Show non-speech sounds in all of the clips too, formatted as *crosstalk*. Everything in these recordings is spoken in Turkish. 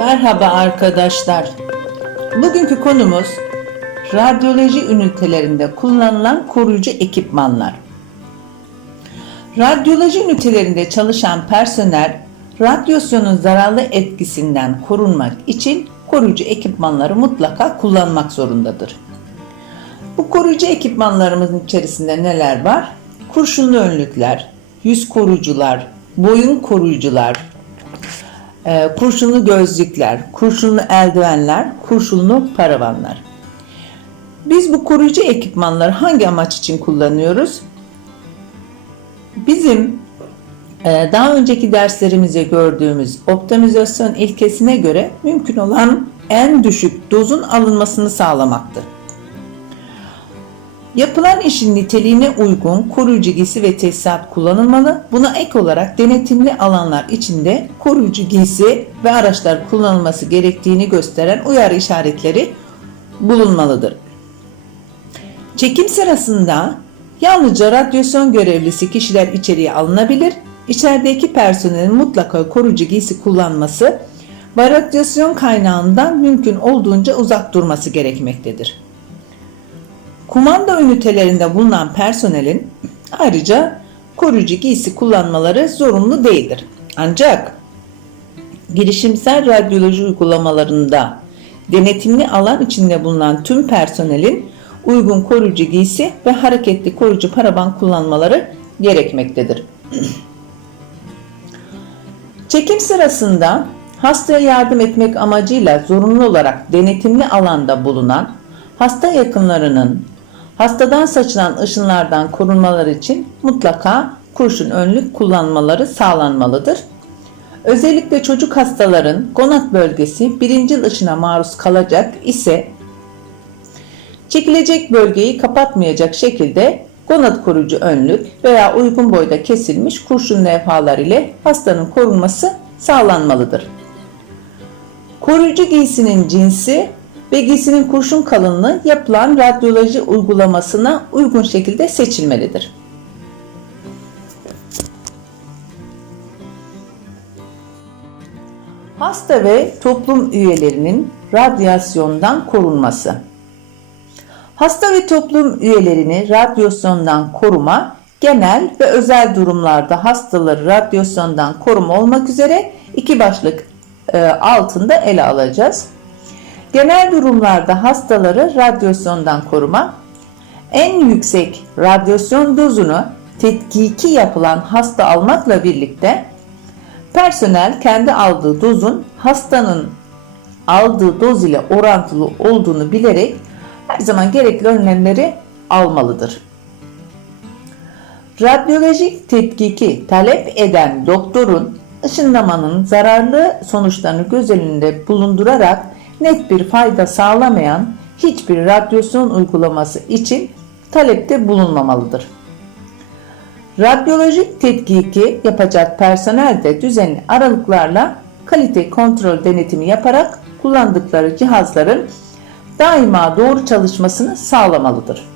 Merhaba arkadaşlar. Bugünkü konumuz radyoloji ünitelerinde kullanılan koruyucu ekipmanlar. Radyoloji ünitelerinde çalışan personel radyasyonun zararlı etkisinden korunmak için koruyucu ekipmanları mutlaka kullanmak zorundadır. Bu koruyucu ekipmanlarımızın içerisinde neler var? Kurşunlu önlükler, yüz koruyucular, boyun koruyucular, e, kurşunlu gözlükler, kurşunlu eldivenler, kurşunlu paravanlar. Biz bu koruyucu ekipmanları hangi amaç için kullanıyoruz? Bizim e, daha önceki derslerimizde gördüğümüz optimizasyon ilkesine göre mümkün olan en düşük dozun alınmasını sağlamaktır. Yapılan işin niteliğine uygun koruyucu giysi ve tesisat kullanılmalı. Buna ek olarak denetimli alanlar içinde koruyucu giysi ve araçlar kullanılması gerektiğini gösteren uyarı işaretleri bulunmalıdır. Çekim sırasında yalnızca radyasyon görevlisi kişiler içeriye alınabilir. İçerideki personelin mutlaka koruyucu giysi kullanması ve radyasyon kaynağından mümkün olduğunca uzak durması gerekmektedir. Kumanda ünitelerinde bulunan personelin ayrıca koruyucu giysi kullanmaları zorunlu değildir. Ancak girişimsel radyoloji uygulamalarında denetimli alan içinde bulunan tüm personelin uygun koruyucu giysi ve hareketli koruyucu paravan kullanmaları gerekmektedir. *clears throat* Çekim sırasında hastaya yardım etmek amacıyla zorunlu olarak denetimli alanda bulunan hasta yakınlarının hastadan saçılan ışınlardan korunmaları için mutlaka kurşun önlük kullanmaları sağlanmalıdır. Özellikle çocuk hastaların gonat bölgesi birinci ışına maruz kalacak ise çekilecek bölgeyi kapatmayacak şekilde gonat koruyucu önlük veya uygun boyda kesilmiş kurşun levhalar ile hastanın korunması sağlanmalıdır. Koruyucu giysinin cinsi ve giysinin kurşun kalınlığı yapılan radyoloji uygulamasına uygun şekilde seçilmelidir. Hasta ve toplum üyelerinin radyasyondan korunması. Hasta ve toplum üyelerini radyasyondan koruma, genel ve özel durumlarda hastaları radyasyondan koruma olmak üzere iki başlık e, altında ele alacağız. Genel durumlarda hastaları radyasyondan koruma, en yüksek radyasyon dozunu tetkiki yapılan hasta almakla birlikte personel kendi aldığı dozun hastanın aldığı doz ile orantılı olduğunu bilerek her zaman gerekli önlemleri almalıdır. Radyolojik tetkiki talep eden doktorun ışınlamanın zararlı sonuçlarını göz önünde bulundurarak net bir fayda sağlamayan hiçbir radyasyon uygulaması için talepte bulunmamalıdır. Radyolojik tetkiki yapacak personel de düzenli aralıklarla kalite kontrol denetimi yaparak kullandıkları cihazların daima doğru çalışmasını sağlamalıdır.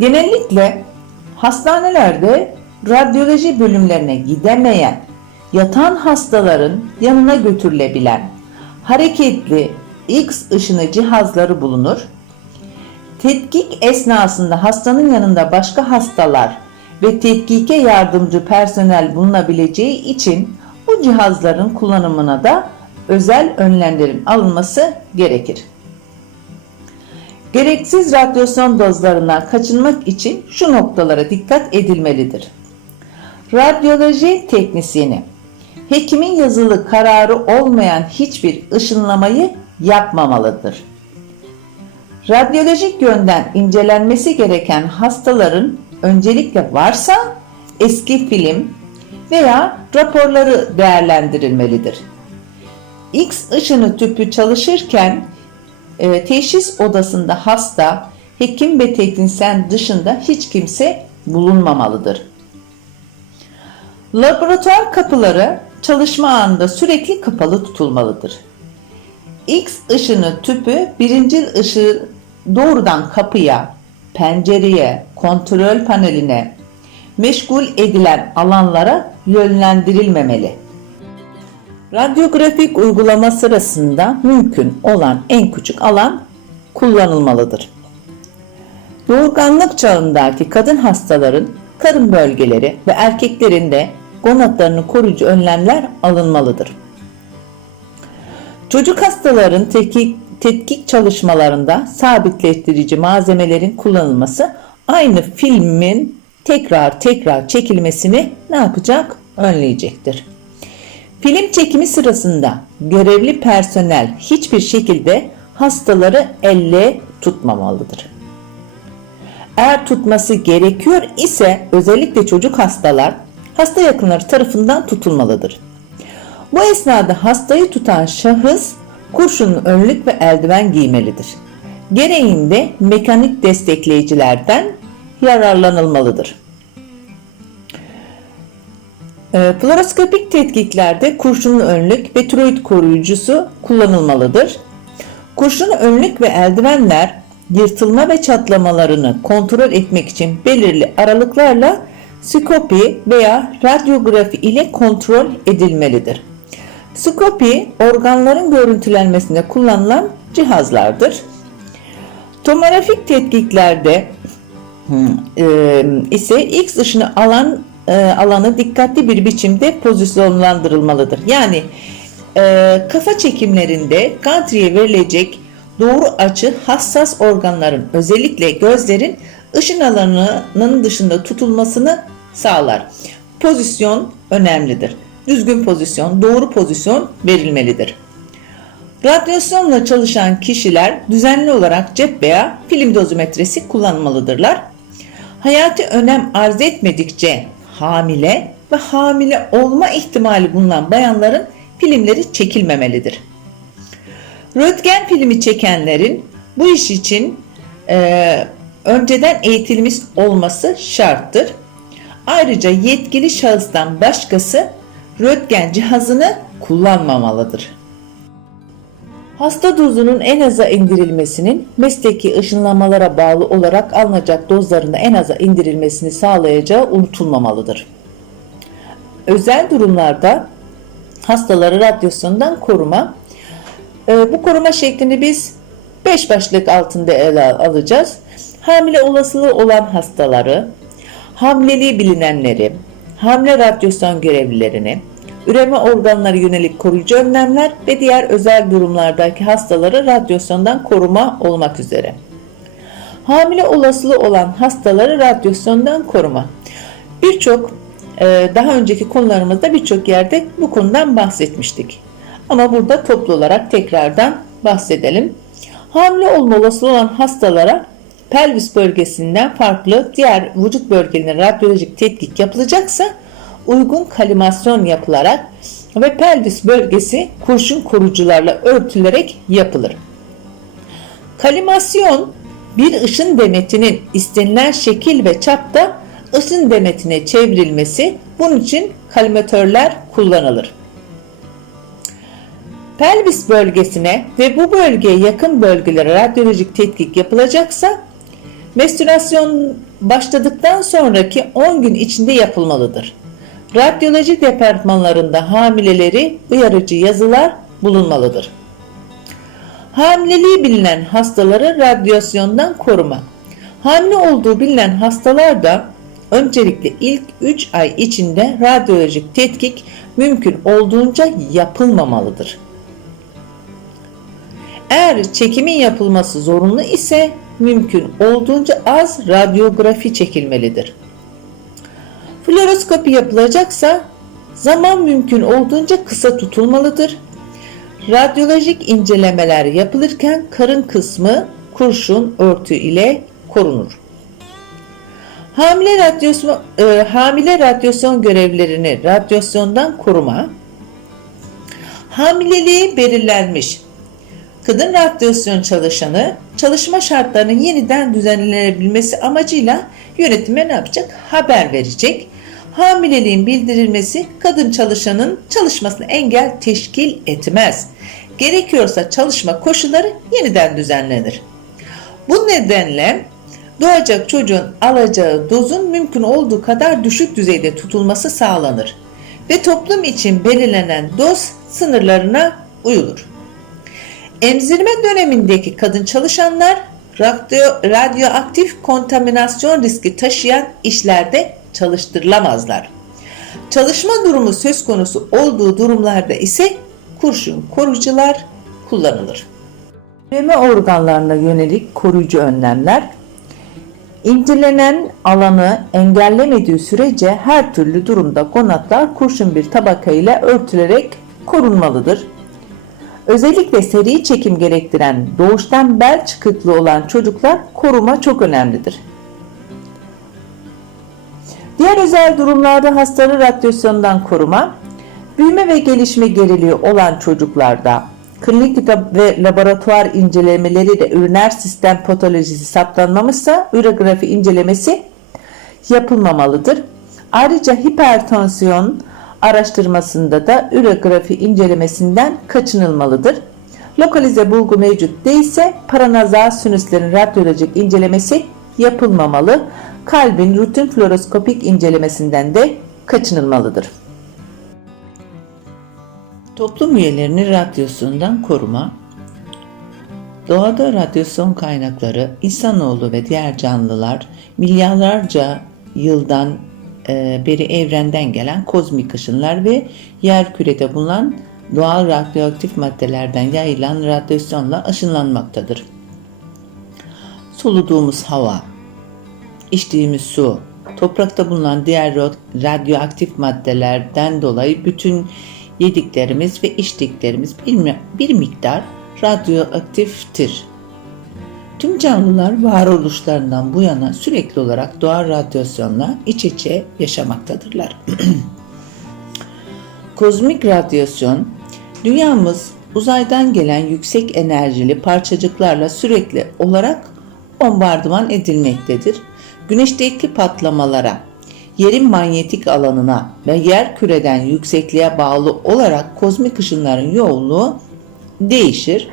Genellikle hastanelerde radyoloji bölümlerine gidemeyen, yatan hastaların yanına götürülebilen hareketli X ışını cihazları bulunur. Tetkik esnasında hastanın yanında başka hastalar ve tetkike yardımcı personel bulunabileceği için bu cihazların kullanımına da özel önlemlerin alınması gerekir. Gereksiz radyasyon dozlarından kaçınmak için şu noktalara dikkat edilmelidir. Radyoloji teknisyeni hekimin yazılı kararı olmayan hiçbir ışınlamayı yapmamalıdır. Radyolojik yönden incelenmesi gereken hastaların öncelikle varsa eski film veya raporları değerlendirilmelidir. X ışını tüpü çalışırken e, teşhis odasında hasta, hekim ve teknisyen dışında hiç kimse bulunmamalıdır. Laboratuvar kapıları çalışma anında sürekli kapalı tutulmalıdır. X ışını tüpü birinci ışığı doğrudan kapıya, pencereye, kontrol paneline, meşgul edilen alanlara yönlendirilmemeli. Radyografik uygulama sırasında mümkün olan en küçük alan kullanılmalıdır. Doğurganlık çağındaki kadın hastaların karın bölgeleri ve erkeklerin de gonatlarını koruyucu önlemler alınmalıdır. Çocuk hastaların tetkik, tetkik çalışmalarında sabitleştirici malzemelerin kullanılması aynı filmin tekrar tekrar çekilmesini ne yapacak? Önleyecektir. Film çekimi sırasında görevli personel hiçbir şekilde hastaları elle tutmamalıdır. Eğer tutması gerekiyor ise özellikle çocuk hastalar hasta yakınları tarafından tutulmalıdır. Bu esnada hastayı tutan şahıs kurşunlu önlük ve eldiven giymelidir. Gereğinde mekanik destekleyicilerden yararlanılmalıdır. E, tetkiklerde kurşunlu önlük ve tiroid koruyucusu kullanılmalıdır. Kurşunlu önlük ve eldivenler yırtılma ve çatlamalarını kontrol etmek için belirli aralıklarla skopi veya radyografi ile kontrol edilmelidir. Skopi organların görüntülenmesinde kullanılan cihazlardır. Tomografik tetkiklerde hmm, e, ise X ışını alan e, alanı dikkatli bir biçimde pozisyonlandırılmalıdır. Yani e, kafa çekimlerinde gantriye verilecek doğru açı hassas organların özellikle gözlerin ışın alanının dışında tutulmasını sağlar. Pozisyon önemlidir. Düzgün pozisyon, doğru pozisyon verilmelidir. Radyasyonla çalışan kişiler düzenli olarak cep veya film dozimetresi kullanmalıdırlar. Hayati önem arz etmedikçe hamile ve hamile olma ihtimali bulunan bayanların filmleri çekilmemelidir. Röntgen filmi çekenlerin bu iş için e, önceden eğitilmiş olması şarttır. Ayrıca yetkili şahıstan başkası röntgen cihazını kullanmamalıdır. Hasta dozunun en aza indirilmesinin mesleki ışınlamalara bağlı olarak alınacak dozlarında en aza indirilmesini sağlayacağı unutulmamalıdır. Özel durumlarda hastaları radyasyondan koruma. Ee, bu koruma şeklini biz 5 başlık altında ele alacağız. Hamile olasılığı olan hastaları, hamileliği bilinenleri, hamile radyasyon görevlilerini, üreme organları yönelik koruyucu önlemler ve diğer özel durumlardaki hastaları radyasyondan koruma olmak üzere. Hamile olasılığı olan hastaları radyasyondan koruma. Birçok e, daha önceki konularımızda birçok yerde bu konudan bahsetmiştik. Ama burada toplu olarak tekrardan bahsedelim. Hamile olma olasılığı olan hastalara pelvis bölgesinden farklı diğer vücut bölgelerine radyolojik tetkik yapılacaksa uygun kalimasyon yapılarak ve pelvis bölgesi kurşun korucularla örtülerek yapılır. Kalimasyon bir ışın demetinin istenilen şekil ve çapta ışın demetine çevrilmesi bunun için kalimatörler kullanılır. Pelvis bölgesine ve bu bölgeye yakın bölgelere radyolojik tetkik yapılacaksa menstruasyon başladıktan sonraki 10 gün içinde yapılmalıdır. Radyoloji departmanlarında hamileleri uyarıcı yazılar bulunmalıdır. Hamileliği bilinen hastaları radyasyondan koruma. Hamile olduğu bilinen hastalarda öncelikle ilk 3 ay içinde radyolojik tetkik mümkün olduğunca yapılmamalıdır. Eğer çekimin yapılması zorunlu ise mümkün olduğunca az radyografi çekilmelidir. Fluoroskopi yapılacaksa zaman mümkün olduğunca kısa tutulmalıdır. Radyolojik incelemeler yapılırken karın kısmı kurşun örtü ile korunur. Hamile radyasyon, e, hamile radyasyon görevlerini radyasyondan koruma, hamileliği belirlenmiş kadın radyasyon çalışanı çalışma şartlarının yeniden düzenlenebilmesi amacıyla yönetime ne yapacak? Haber verecek. Hamileliğin bildirilmesi kadın çalışanın çalışmasına engel teşkil etmez. Gerekiyorsa çalışma koşulları yeniden düzenlenir. Bu nedenle doğacak çocuğun alacağı dozun mümkün olduğu kadar düşük düzeyde tutulması sağlanır. ve toplum için belirlenen doz sınırlarına uyulur. Emzirme dönemindeki kadın çalışanlar radyo, radyoaktif kontaminasyon riski taşıyan işlerde çalıştırılamazlar. Çalışma durumu söz konusu olduğu durumlarda ise kurşun koruyucular kullanılır. Üreme organlarına yönelik koruyucu önlemler İncelenen alanı engellemediği sürece her türlü durumda gonatlar kurşun bir tabaka ile örtülerek korunmalıdır. Özellikle seri çekim gerektiren doğuştan bel çıkıklı olan çocuklar koruma çok önemlidir. Diğer özel durumlarda hastaları radyasyondan koruma, büyüme ve gelişme geriliği olan çocuklarda klinik ve laboratuvar incelemeleriyle üriner sistem patolojisi saptanmamışsa ürografi incelemesi yapılmamalıdır. Ayrıca hipertansiyon araştırmasında da ürografi incelemesinden kaçınılmalıdır. Lokalize bulgu mevcut değilse paranazal sinüslerin radyolojik incelemesi yapılmamalı. Kalbin rutin fluoroskopik incelemesinden de kaçınılmalıdır. Toplum üyelerini radyasyondan koruma, doğada radyasyon kaynakları insanoğlu ve diğer canlılar milyarlarca yıldan beri evrenden gelen kozmik ışınlar ve yer kürede bulunan doğal radyoaktif maddelerden yayılan radyasyonla ışınlanmaktadır. Soluduğumuz hava, içtiğimiz su, toprakta bulunan diğer radyoaktif maddelerden dolayı bütün yediklerimiz ve içtiklerimiz bir, bir miktar radyoaktiftir. Tüm canlılar varoluşlarından bu yana sürekli olarak doğal radyasyonla iç içe yaşamaktadırlar. *clears throat* Kozmik radyasyon, dünyamız uzaydan gelen yüksek enerjili parçacıklarla sürekli olarak bombardıman edilmektedir. Güneşteki patlamalara, yerin manyetik alanına ve yer küreden yüksekliğe bağlı olarak kozmik ışınların yoğunluğu değişir.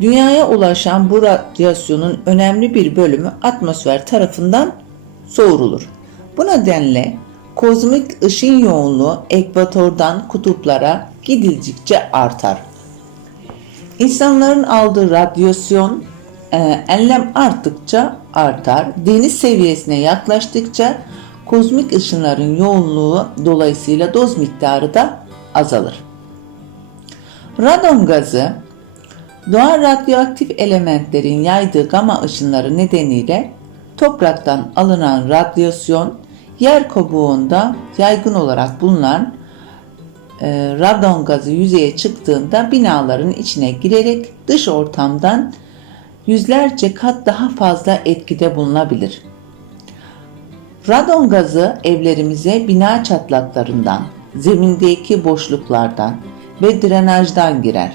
Dünyaya ulaşan bu radyasyonun önemli bir bölümü atmosfer tarafından soğurulur. Bu nedenle kozmik ışın yoğunluğu ekvatordan kutuplara gidildikçe artar. İnsanların aldığı radyasyon e, enlem arttıkça artar. Deniz seviyesine yaklaştıkça kozmik ışınların yoğunluğu dolayısıyla doz miktarı da azalır. Radon gazı doğal radyoaktif elementlerin yaydığı gama ışınları nedeniyle topraktan alınan radyasyon yer kabuğunda yaygın olarak bulunan e, radon gazı yüzeye çıktığında binaların içine girerek dış ortamdan yüzlerce kat daha fazla etkide bulunabilir. Radon gazı evlerimize bina çatlaklarından, zemindeki boşluklardan ve drenajdan girer.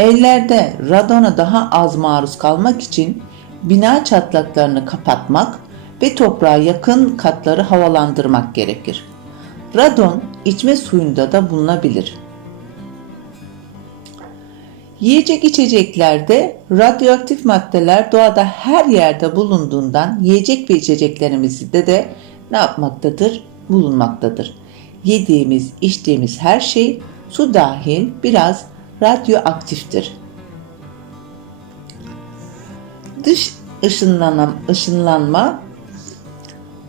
Evlerde radona daha az maruz kalmak için bina çatlaklarını kapatmak ve toprağa yakın katları havalandırmak gerekir. Radon içme suyunda da bulunabilir. Yiyecek içeceklerde radyoaktif maddeler doğada her yerde bulunduğundan yiyecek ve içeceklerimizde de ne yapmaktadır? Bulunmaktadır. Yediğimiz, içtiğimiz her şey su dahil biraz radyoaktiftir. Dış ışınlanma, ışınlanma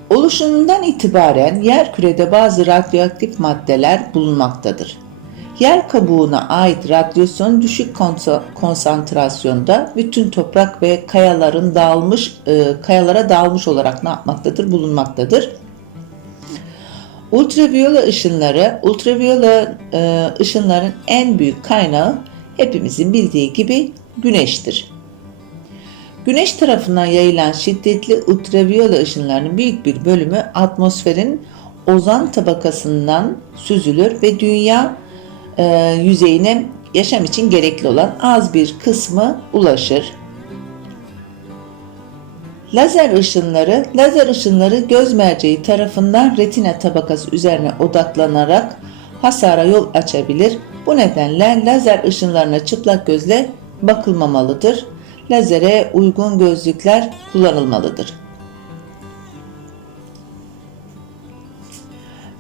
oluşumundan itibaren yer kürede bazı radyoaktif maddeler bulunmaktadır. Yer kabuğuna ait radyasyon düşük konsantrasyonda bütün toprak ve kayaların dağılmış e, kayalara dağılmış olarak ne yapmaktadır? Bulunmaktadır. Ultraviyole ışınları, ultraviyole e, ışınların en büyük kaynağı hepimizin bildiği gibi güneştir. Güneş tarafından yayılan şiddetli ultraviyole ışınlarının büyük bir bölümü atmosferin ozon tabakasından süzülür ve dünya e, yüzeyine yaşam için gerekli olan az bir kısmı ulaşır. Lazer ışınları, lazer ışınları göz merceği tarafından retina tabakası üzerine odaklanarak hasara yol açabilir. Bu nedenle lazer ışınlarına çıplak gözle bakılmamalıdır. Lazere uygun gözlükler kullanılmalıdır.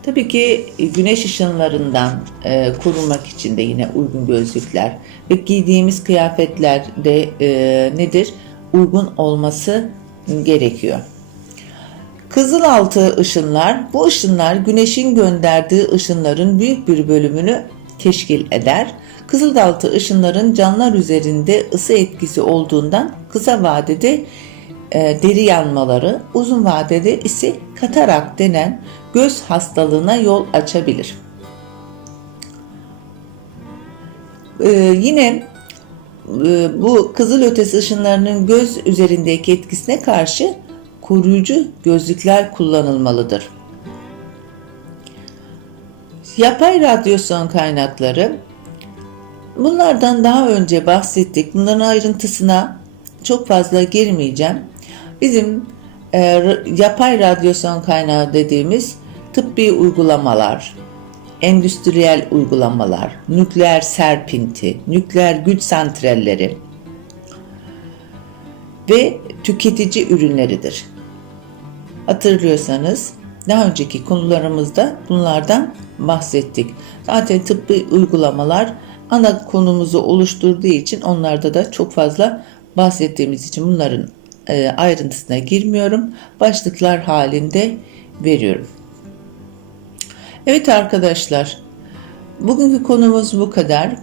Tabii ki güneş ışınlarından e, korunmak için de yine uygun gözlükler ve giydiğimiz kıyafetler de e, nedir? Uygun olması gerekiyor. Kızılaltı ışınlar, bu ışınlar güneşin gönderdiği ışınların büyük bir bölümünü teşkil eder. Kızılaltı ışınların canlılar üzerinde ısı etkisi olduğundan kısa vadede e, deri yanmaları, uzun vadede ise katarak denen göz hastalığına yol açabilir. E, yine bu kızıl ötesi ışınlarının göz üzerindeki etkisine karşı koruyucu gözlükler kullanılmalıdır. Yapay radyasyon kaynakları bunlardan daha önce bahsettik. Bunların ayrıntısına çok fazla girmeyeceğim. Bizim e, yapay radyasyon kaynağı dediğimiz tıbbi uygulamalar, endüstriyel uygulamalar, nükleer serpinti, nükleer güç santralleri ve tüketici ürünleridir. Hatırlıyorsanız daha önceki konularımızda bunlardan bahsettik. Zaten tıbbi uygulamalar ana konumuzu oluşturduğu için onlarda da çok fazla bahsettiğimiz için bunların e, ayrıntısına girmiyorum. Başlıklar halinde veriyorum. Evet arkadaşlar, bugünkü konumuz bu kadar.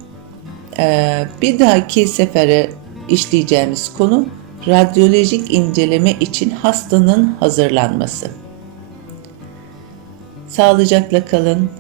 Ee, bir dahaki sefere işleyeceğimiz konu radyolojik inceleme için hastanın hazırlanması. Sağlıcakla kalın,